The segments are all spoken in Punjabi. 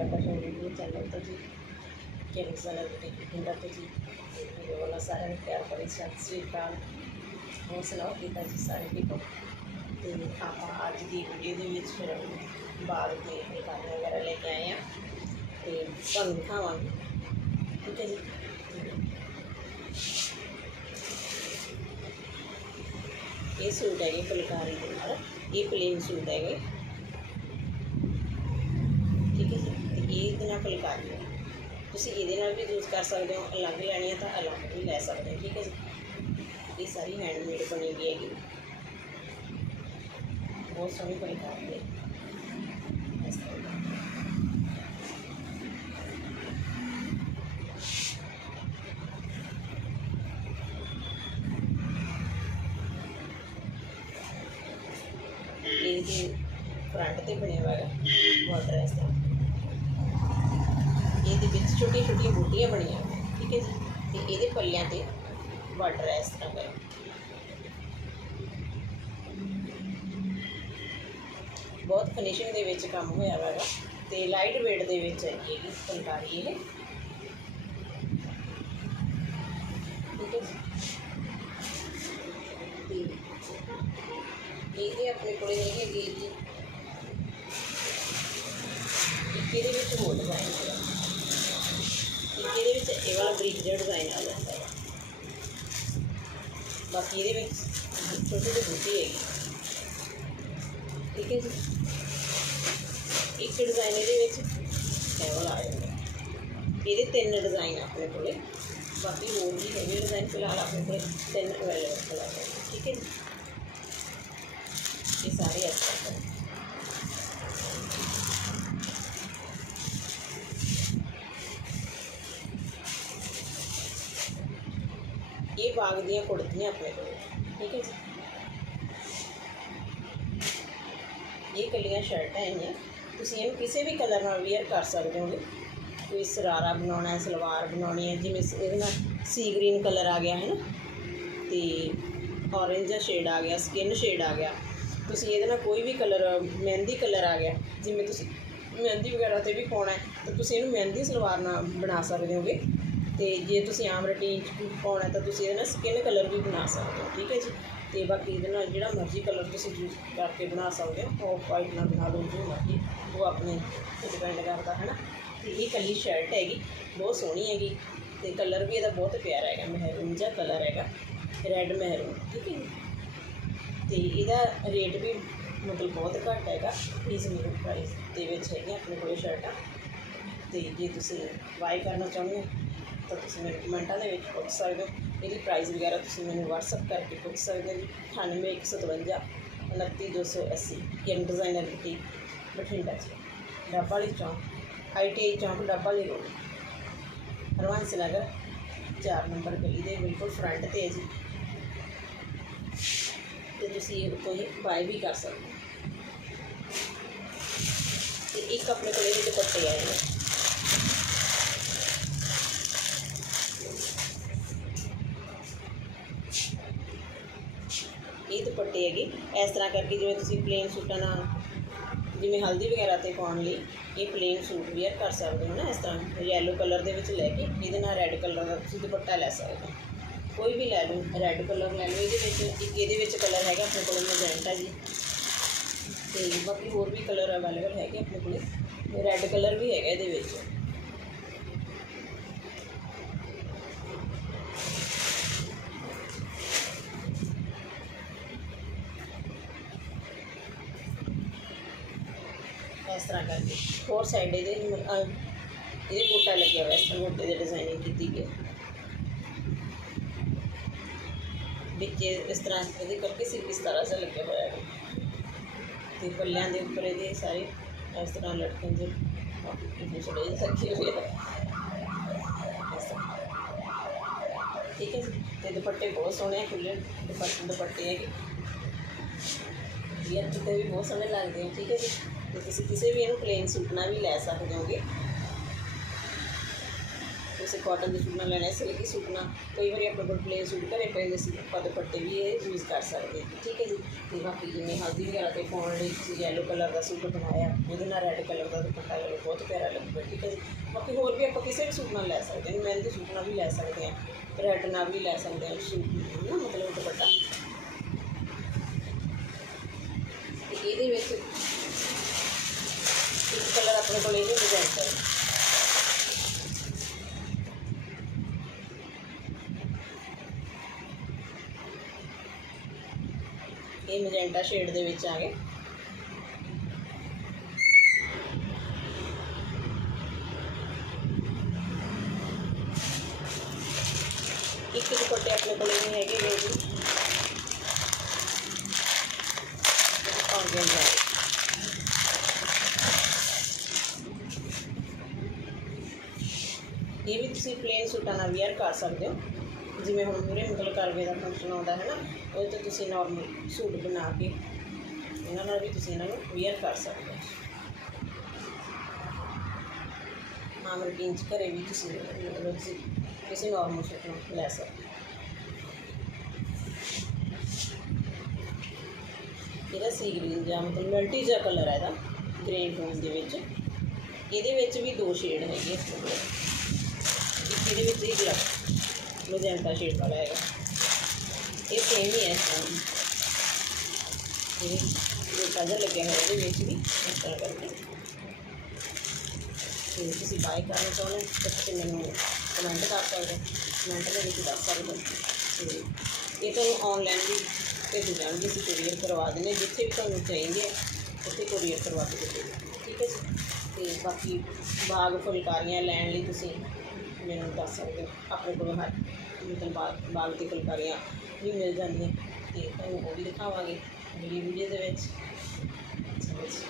ਫੈਸ਼ਨ ਵੀਡੀਓ ਚੈਨਲ ਤੋਂ ਜੀ ਕਿਰਨ ਸਨਰ ਦੇ ਪਿੰਡਾਂ ਤੋਂ ਜੀ ਤੇ ਮੇਰੇ ਵੱਲੋਂ ਸਾਰਿਆਂ ਨੂੰ ਪਿਆਰ ਭਰੀ ਸਤਿ ਸ੍ਰੀ ਅਕਾਲ ਹੋਰ ਸੁਣਾਓ ਕਿੱਦਾਂ ਜੀ ਸਾਰੇ ਠੀਕ ਹੋ ਤੇ ਆਪਾਂ ਅੱਜ ਦੀ ਵੀਡੀਓ ਦੇ ਵਿੱਚ ਫਿਰ ਬਾਹਰ ਦੇ ਫੁਲਕਾਰੀਆਂ ਵਗੈਰਾ ਲੈ ਕੇ ਆਏ ਆ ਤੇ ਤੁਹਾਨੂੰ ਦਿਖਾਵਾਂਗੇ ਠੀਕ ਹੈ ਜੀ ਇਹ ਸੂਟ ਹੈਗੇ ਫੁਲਕਾਰੀ ਦੇ ਨਾਲ ਇਹ ਪਲੇਨ ਸੂਟ ਹੈਗੇ ਠੀਕ ਹੈ ਜੀ ਇਹ ਇਹਦੇ ਨਾਲ ਫੁਲਕਾਰੀ। ਹੈ ਤੁਸੀਂ ਇਹਦੇ ਨਾਲ ਵੀ ਯੂਜ਼ ਕਰ ਸਕਦੇ ਹੋ, ਅਲੱਗ ਲੈਣੀ ਹੈ ਤਾਂ ਅਲੱਗ ਵੀ ਲੈ ਸਕਦੇ ਹੋ, ਠੀਕ ਹੈ ਜੀ? ਇਹ ਸਾਰੀ ਹੈਂਡਮੇਡ ਬਣੀ ਹੋਈ ਹੈਗੀ। ਬਹੁਤ ਸੋਹਣੀ ਫੁਲਕਾਰੀ ਹੈ ਇਸ ਫਰੰਟ ਤੇ ਬਣਿਆ ਹੋਇਆ ਹੈ ਬਾਰਡਰ ਇਸ ਤਰ੍ਹਾਂ ਇਹਦੇ ਵਿੱਚ ਛੋਟੀਆਂ ਛੋਟੀਆਂ ਬੂਟੀਆਂ ਬਣੀਆਂ ਠੀਕ ਹੈ ਜੀ? ਤੇ ਇਹਦੇ ਪੱਲਿਆਂ ਤੇ ਬਾਰਡਰ ਇਸ ਤਰ੍ਹਾਂ ਦਾ। ਬਹੁਤ ਫਿਨਿਸ਼ਿੰਗ ਦੇ ਵਿੱਚ ਕੰਮ ਹੋਇਆ ਹੋਇਆ ਹੈਗਾ ਤੇ ਲਾਈਟ weight ਦੇ ਵਿੱਚ ਹੈ ਇਹ ਫੁਲਕਾਰੀ ਇਹ। ਠੀਕ ਹੈ ਜੀ? ਇਹਦੇ ਆਪਣੇ ਕੋਲੇ ਇਹ ਵਾਲਾ ਬਰੀਕ ਜਿਹਾ ਡਿਜ਼ਾਈਨ ਆ ਜਾਂਦਾ ਹੈ ਬਾਕੀ ਇਹਦੇ ਵਿੱਚ ਛੋਟੀ ਜਿਹੀ ਬੂਟੀ ਹੈਗੀ ਠੀਕ ਹੈ ਜੀ ਇੱਕ ਡਿਜ਼ਾਈਨ ਇਹਦੇ ਵਿੱਚ ਇਹ ਵਾਲਾ ਆ ਜਾਂਦਾ ਇਹਦੇ ਤਿੰਨ ਡਿਜ਼ਾਈਨ ਆਪਣੇ ਕੋਲੇ ਬਾਕੀ ਹੋਰ ਵੀ ਹੈਗੇ ਡਿਜ਼ਾਈਨ ਫਿਲਹਾਲ ਆਪਣੇ ਕੋਲੇ ਤਿੰਨ ਅਵੇਲੇਬਲ ਹੈ ਠੀਕ ਹੈ ਜੀ ਇਹ ਸਾਰੇ ਇਸ ਤਰ੍ਹਾਂ ਇਹ ਬਾਗ ਦੀਆਂ ਕੁੜਤੀਆਂ ਆਪਣੇ ਕੋਲ? ਠੀਕ ਹੈ ਜੀ। ਇਹ ਕੱਲੀਆਂ ਸ਼ਰਟਾਂ ਹੈਗੀਆਂ। ਤੁਸੀਂ ਇਹਨੂੰ ਕਿਸੇ ਵੀ ਕਲਰ ਨਾਲ ਵੇਅਰ ਕਰ ਸਕਦੇ ਹੋਗੇ। ਕੋਈ ਸਰਾਰਾ ਬਣਾਉਣਾ ਹੈ, ਸਲਵਾਰ ਬਣਾਉਣੀ ਹੈ, ਜਿਵੇਂ ਇਹਦੇ ਨਾਲ ਸੀ ਗ੍ਰੀਨ ਕਲਰ ਆ ਗਿਆ, ਹੈ ਨਾ? ਤੇ ਔਰੇਂਜ ਦਾ ਸ਼ੇਡ ਆ ਗਿਆ ਸਕਿਨ ਸ਼ੇਡ ਆ ਗਿਆ। ਤੁਸੀਂ ਇਹਦੇ ਨਾਲ ਕੋਈ ਵੀ ਕਲਰ ਮਹਿੰਦੀ ਕਲਰ ਆ ਗਿਆ, ਜਿਵੇਂ ਤੁਸੀਂ ਮਹਿੰਦੀ ਵਗੈਰਾ ਤੇ ਵੀ ਪਾਉਣਾ ਹੈ, ਤਾਂ ਤੁਸੀਂ ਇਹਨੂੰ ਮਹਿੰਦੀ ਸਲਵਾਰ ਨਾਲ ਬਣਾ ਸਕਦੇ ਹੋਗੇ। ਤੇ ਜੇ ਤੁਸੀਂ ਆਮ ਰੂਟੀਨ ਪਾਉਣਾ ਤਾਂ ਤੁਸੀਂ ਇਹਦੇ ਨਾਲ ਸਕਿਨ ਕਲਰ ਵੀ ਬਣਾ ਸਕਦੇ ਹੋ, ਠੀਕ ਹੈ ਜੀ? ਤੇ ਬਾਕੀ ਇਹਦੇ ਨਾਲ ਜਿਹੜਾ ਮਰਜ਼ੀ ਕਲਰ ਤੁਸੀਂ ਯੂਜ਼ ਕਰਕੇ ਬਣਾ ਸਕਦੇ ਹੋ ਆਫ ਵਾਈਟ ਨਾਲ ਬਣਾ ਲਓ, ਜੋ ਮਰਜ਼ੀ, ਉਹ ਆਪਣੇ ਡਿਪੈਂਡ ਕਰਦਾ, ਹੈ ਨਾ? ਤੇ ਇਹ ਕੱਲੀ ਸ਼ਰਟ ਹੈਗੀ, ਬਹੁਤ ਸੋਹਣੀ ਹੈਗੀ ਤੇ ਕਲਰ ਵੀ ਇਹਦਾ ਬਹੁਤ ਪਿਆਰਾ ਹੈਗਾ ਮਹਿਰੂਨ ਜਿਹਾ ਕਲਰ ਹੈਗਾ ਰੈੱਡ ਮਹਿਰੂਨ ਠੀਕ ਹੈ ਜੀ? ਤੇ ਇਹਦਾ ਰੇਟ ਵੀ ਮਤਲਬ ਬਹੁਤ ਘੱਟ ਹੈਗਾ ਰੀਜ਼ਨੇਬਲ ਪ੍ਰਾਈਸ ਦੇ ਵਿੱਚ ਹੈਗੀਆਂ ਆਪਣੇ ਕੋਲ ਸ਼ਰਟਾਂ ਤੇ ਜੇ ਤੁਸੀਂ ਬਾਈ ਕਰਨਾ ਚਾਹੁੰਦੇ ਹੋ ਤਾਂ ਤੁਸੀਂ ਮੈਨੂੰ ਕਮੈਂਟਾਂ ਦੇ ਵਿੱਚ ਪੁੱਛ ਸਕਦੇ ਹੋ, ਇਹਦੀ ਪ੍ਰਾਈਸ ਵਗੈਰਾ ਤੁਸੀਂ ਮੈਨੂੰ WhatsApp ਕਰਕੇ ਪੁੱਛ ਸਕਦੇ ਹੋ ਜੀ 98152 29280 ਕਿਰਨ ਡਿਜ਼ਾਈਨਰ ਬੁਟੀਕ ਬਠਿੰਡਾ ਜੀ ਡੱਬਾ ਵਾਲੀ ਚੌਂਕ ਆਈਟੀਆਈ ਚੌਂਕ, ਡੱਬਾ ਰੋਡ ਹਰਵੰਸ ਨਗਰ 4 ਨੰਬਰ ਗਲੀ ਦੇ ਬਿਲਕੁਲ ਫਰੰਟ ਤੇ ਹੈ ਜੀ। ਤੇ ਤੁਸੀਂ ਇਹ ਕੋਈ ਬਾਈ ਵੀ ਕਰ ਸਕਦੇ ਹੋ। ਤੇ ਇੱਕ ਆਪਣੇ ਕੋਲ ਇਹਦੇ ਦੁਪੱਟੇ ਆਏ ਨੇ ਇਹ ਦੁਪੱਟੇ ਹੈਗੇ ਇਸ ਤਰ੍ਹਾਂ ਕਰਕੇ ਜਿਵੇਂ ਤੁਸੀਂ ਪਲੇਨ ਸੂਟਾਂ ਨਾਲ ਜਿਵੇਂ ਹਲਦੀ ਵਗੈਰਾ ਤੇ ਪਾਉਣ ਲਈ ਇਹ ਪਲੇਨ ਸੂਟ ਵੀਅਰ ਕਰ ਸਕਦੇ ਹੋ ਨਾ, ਇਸ ਤਰ੍ਹਾਂ ਯੈਲੋ ਕਲਰ ਦੇ ਵਿੱਚ ਲੈ ਕੇ ਇਹਦੇ ਨਾਲ ਰੈੱਡ ਕਲਰ ਦਾ ਤੁਸੀਂ ਦੁਪੱਟਾ ਲੈ ਸਕਦੇ ਹੋ। ਕੋਈ ਵੀ ਲੈ ਲਓ ਰੈੱਡ ਕਲਰ ਲੈ ਲਓ, ਇਹਦੇ ਵਿੱਚ ਇੱਕ ਇਹਦੇ ਵਿੱਚ ਕਲਰ ਹੈਗਾ ਆਪਣੇ ਕੋਲ ਮੈਜੈਂਟਾ ਜੀ। ਤੇ ਬਾਕੀ ਹੋਰ ਵੀ ਕਲਰ ਅਵੇਲੇਬਲ ਹੈਗੇ ਆਪਣੇ ਕੋਲ। ਰੈੱਡ ਕਲਰ ਵੀ ਹੈਗਾ ਇਹਦੇ ਵਿੱਚ। ਇਸ ਤਰ੍ਹਾਂ ਕਰਕੇ। ਹੋਰ ਸਾਈਡ ਇਹਦੇ ਅਹ, ਇਹਦੇ ਬੂਟਾ ਲੱਗਿਆ ਹੋਇਆ ਇਸ ਤਰ੍ਹਾਂ ਬੂਟੇ ਦੀ ਡਿਜ਼ਾਈਨਿੰਗ ਕੀਤੀ ਗਈ ਹੈ। ਵਿੱਚ ਇਹ ਇਸ ਤਰ੍ਹਾਂ ਇਹਦੇ ਕਰਕੇ ਸਿਰਫ ਇਸ ਤਰ੍ਹਾਂ ਸੇ ਲੱਗਿਆ ਹੋਇਆ ਹੈ। ਤੇ ਪੱਲਿਆਂ ਦੇ ਉੱਪਰ ਇਹਦੇ ਸਾਰੇ ਇਸ ਤਰ੍ਹਾਂ ਲਟਕਣ ਦੇ ਇਹ ਰੱਖੇ ਹੋਏ ਹੈ ਇਸ ਤਰ੍ਹਾਂ। ਠੀਕ ਹੈ ਜੀ? ਤੇ ਦੁਪੱਟੇ ਬਹੁਤ ਸੋਹਣੇ ਆ ਖੁੱਲੇ ਦੁਪੱਟੇ ਦੁਪੱਟੇ ਹੈਗੇ। ਇਹ ਕਿਤੇ ਵੀ ਬਹੁਤ ਸੋਹਣੇ ਲੱਗਦੇ ਆ ਠੀਕ ਹੈ ਜੀ? ਤੇ ਤੁਸੀਂ ਕਿਸੇ ਵੀ ਇਹਨੂੰ ਪਲੇਨ ਸੂਟ ਨਾਲ ਵੀ ਲੈ ਸਕਦੇ ਹੋਗੇ। ਤੇ ਕਿਸੇ ਕਾਟਨ ਦੇ ਸੂਟ ਨਾਲ ਲੈਣਾ ਸਿਲਕੀ ਸੂਟ ਨਾਲ। ਕਈ ਵਾਰੀ ਆਪਣੇ ਕੋਲ ਪਲੇਨ ਸੂਟ ਘਰੇ ਪਏ ਨੇ ਸੀ, ਆਪਾਂ ਦੁਪੱਟੇ ਵੀ ਇਹ ਯੂਜ਼ ਕਰ ਸਕਦੇ ਠੀਕ ਹੈ ਜੀ? ਤੇ ਬਾਕੀ ਜਿਵੇਂ ਹਲਦੀ ਵਗੈਰਾ ਤੇ ਪਾਉਣ ਲਈ ਤੁਸੀਂ ਯੈਲੋ ਕਲਰ ਦਾ ਸੂਟ ਬਣਾਇਆ, ਉਹਦੇ ਨਾਲ ਰੈੱਡ ਕਲਰ ਦਾ ਦੁਪੱਟਾ ਲੈ ਲਓ, ਬਹੁਤ ਪਿਆਰਾ ਲੱਗੂਗਾ, ਠੀਕ ਹੈ ਜੀ? ਬਾਕੀ ਹੋਰ ਵੀ ਆਪਾਂ ਕਿਸੇ ਵੀ ਸੂਟ ਨਾਲ ਲੈ ਸਕਦੇ ਹਾਂ, ਮਹਿੰਦੀ ਸੂਟ ਨਾਲ ਵੀ ਲੈ ਸਕਦੇ ਹਾਂ ਰੈੱਡ ਨਾਲ ਵੀ ਲੈ ਸਕਦੇ ਹਾਂ ਸੂਟ ਨਾ ਮਤਲਬ ਦੁਪੱਟਾ। ਤੇ ਇਹਦੇ ਵਿੱਚ ਇੱਕ ਕਲਰ ਆਪਣੇ ਕੋਲ ਇਹ ਵੀ ਮਜੈਂਟਾ ਹੈ ਇਹ ਮਜੈਂਟਾ ਸ਼ੇਡ ਦੇ ਵਿੱਚ ਆ ਗਏ ਇੱਕ ਦੁਪੱਟੇ ਆਪਣੇ ਕੋਲ ਇਹ ਹੈਗੇ ਨੇ ਜੀ ਇਹ ਵੀ ਤੁਸੀਂ ਪਲੇਨ ਸੂਟਾਂ ਨਾਲ ਵੀਅਰ ਕਰ ਸਕਦੇ ਹੋ। ਜਿਵੇਂ ਹੁਣ ਮੂਰੇ ਮਤਲਬ ਕਰਵੇ ਦਾ ਫੰਕਸ਼ਨ ਆਉਂਦਾ ਹੈ ਨਾ ਉਹਦੇ ਤੇ ਤੁਸੀਂ ਨਾਰਮਲ ਸੂਟ ਬਣਾ ਕੇ ਇਹਨਾਂ ਨਾਲ ਵੀ ਤੁਸੀਂ ਇਹਨਾਂ ਨੂੰ ਵੀਅਰ ਕਰ ਸਕਦੇ ਹੋ। ਆਮ ਰੂਟੀਨ ਚ ਘਰੇ ਵੀ ਤੁਸੀਂ ਮਤਲਬ ਤੁਸੀਂ ਕਿਸੇ ਨਾਰਮਲ ਸੂਟ ਨੂੰ ਲੈ ਸਕਦੇ ਹੋ। ਇਹਦਾ ਸੀ ਗ੍ਰੀਨ ਜਾਂ ਮਤਲਬ ਮਲਟੀ ਜਿਹਾ ਕਲਰ ਹੈ ਇਹਦਾ ਗ੍ਰੇ ਟੋਨ ਦੇ ਵਿੱਚ। ਇਹਦੇ ਵਿੱਚ ਵੀ ਦੋ ਸ਼ੇਡ ਹੈਗੇ ਇਸ ਕੋਲ ਇੱਕ ਇਹਦੇ ਵਿੱਚ ਹੀ ਗਲਾ ਮੈਜੈਂਟਾ ਸ਼ੇਡ ਵਾਲਾ ਹੈਗਾ ਇਹ ਸੇਮ ਹੀ ਹੈ ਇਸ ਤਰ੍ਹਾਂ ਹੀ। ਇਹ ਜੋ ਕਲਰ ਲੱਗਿਆ ਹੋਇਆ ਇਹਦੇ ਵਿੱਚ ਵੀ ਇਸ ਤਰ੍ਹਾਂ ਕਰਕੇ ਤੇ ਤੁਸੀਂ ਬਾਈ ਕਰਨਾ ਚਾਹੁੰਦੇ ਹੋ ਤਾਂ ਤੁਸੀਂ ਮੈਨੂੰ ਕਮੈਂਟ ਕਰ ਸਕਦੇ ਹੋ ਕਮੈਂਟ ਦੇ ਵਿੱਚ ਦੱਸ ਸਕਦੇ ਹੋ ਤੇ ਇਹ ਤੁਹਾਨੂੰ ਆਨਲਾਈਨ ਵੀ ਭੇਜ ਜਾਣਗੇ ਅਸੀਂ ਕੋਰੀਅਰ ਕਰਵਾ ਦਿੰਦੇ ਹਾਂ। ਜਿੱਥੇ ਵੀ ਤੁਹਾਨੂੰ ਚਾਹੀਦੇ ਮੈਨੂੰ ਦੱਸ ਸਕਦੇ ਹੋ, ਆਪਣੇ ਕੋਲ ਹਰ ਮਤਲਬ ਬਾਲ ਬਾਗ ਦੀ ਫੁਲਕਾਰੀਆਂ ਵੀ ਮਿਲ ਜਾਂਦੀਆਂ ਅਤੇ ਤੁਹਾਨੂੰ ਉਹ ਵੀ ਦਿਖਾਵਾਂਗੇ ਅਗਲੀ ਵੀਡੀਓ ਦੇ ਵਿੱਚ।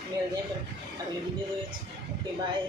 ਮਿਲਦੇ ਹਾਂ ਫਿਰ ਅਗਲੀ ਵੀਡੀਓ ਦੇ ਵਿੱਚ। Okay bye